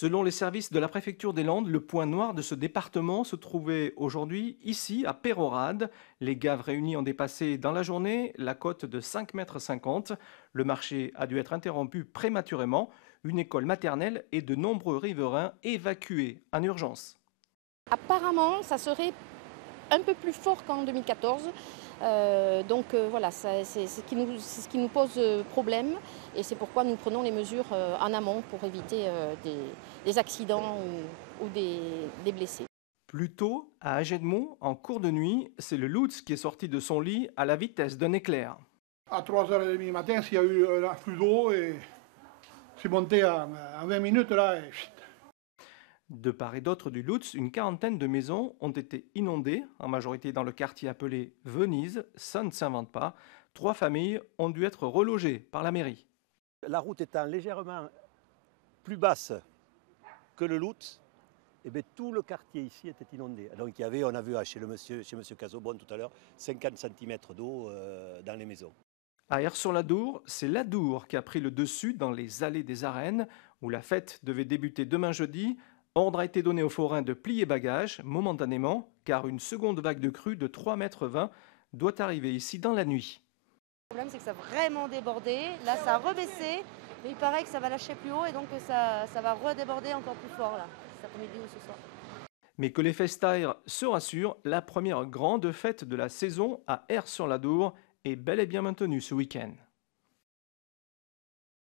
Selon les services de la préfecture des Landes, le point noir de ce département se trouvait aujourd'hui ici à Peyrehorade. Les gaves réunies ont dépassé dans la journée la cote de 5,50 m. Le marché a dû être interrompu prématurément. Une école maternelle et de nombreux riverains évacués en urgence. Apparemment, ça serait un peu plus fort qu'en 2014. Voilà, c'est ce qui nous pose problème et c'est pourquoi nous prenons les mesures en amont pour éviter des accidents ou des blessés. Plus tôt, à Agenmont, en cours de nuit, c'est le Lutz qui est sorti de son lit à la vitesse d'un éclair. À 3h30 du matin, il y a eu un afflux d'eau et c'est monté en 20 minutes là. Et... De part et d'autre du Lutz, une quarantaine de maisons ont été inondées, en majorité dans le quartier appelé Venise. Ça ne s'invente pas. 3 familles ont dû être relogées par la mairie. La route étant légèrement plus basse que le Lutz, eh bien, tout le quartier ici était inondé. Donc il y avait, on a vu chez monsieur Casobon tout à l'heure, 50 cm d'eau dans les maisons. À Aire-sur-la-Dour, c'est l'Adour qui a pris le dessus dans les allées des arènes, où la fête devait débuter demain jeudi. Ordre a été donné aux forains de plier bagages, momentanément, car une seconde vague de crue de 3,20 m doit arriver ici dans la nuit. Le problème, c'est que ça a vraiment débordé. Là, ça a rebaissé, mais il paraît que ça va lâcher plus haut et donc ça va redéborder encore plus fort là, cet après-midi ou ce soir. Mais que les festaires se rassurent, la première grande fête de la saison à Aire-sur-la-Dour est bel et bien maintenue ce week-end.